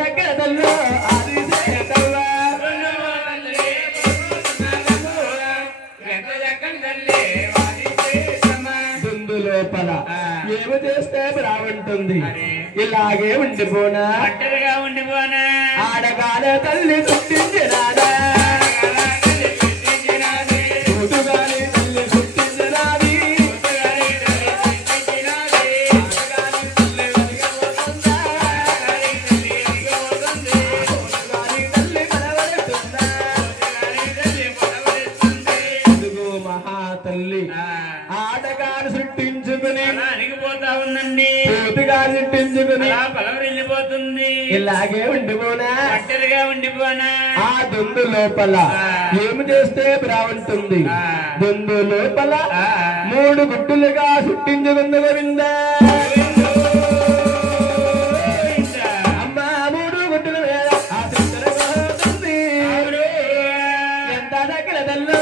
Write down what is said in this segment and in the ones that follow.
దగ్గర తల్లో దుందు లోపల ఏమి చేస్తే బాగుంటుంది ఇలాగే ఉండిపోనా ఒంటరిగా ఉండిపోనా ఆడగాల తల్లి చుట్టించినాదా తల్లి ఆటగాడు సృష్టించుకుని అణిగిపోతా ఉందండి పూర్తిగా సృష్టించుకుని వెళ్ళిపోతుంది ఇలాగే ఉండిపోనా ఒంటరిగా ఉండిపోనా ఆ దొందు లోపల ఏమి చేస్తే బాగుంటుంది దొందు లోపల 3 గుట్టులుగా సృష్టించుకుంది గోవిందా అమ్మ 3 గుట్టుల మీద ఆ సృష్టి ఎంత దగ్గర తల్లో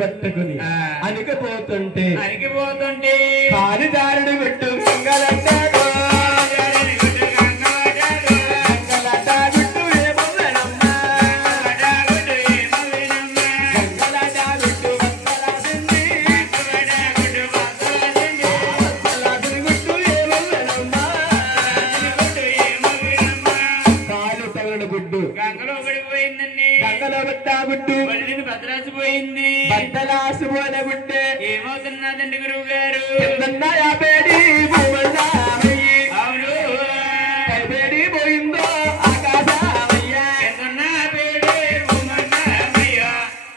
పట్టుకుని అనికపోతుంటే కాలిదారుడు గుట్టు గంగలట్టాడు కాలు తగలడు గుడ్డు గంగలో పడిపోయిందండి గంగలో పడ్డా గుడ్డు మళ్ళీ భద్రాసిపోయింది బట్టలాసిపోయిన గుడ్డే ఏమవుతున్నదండి గురువు గారు 50 భూములు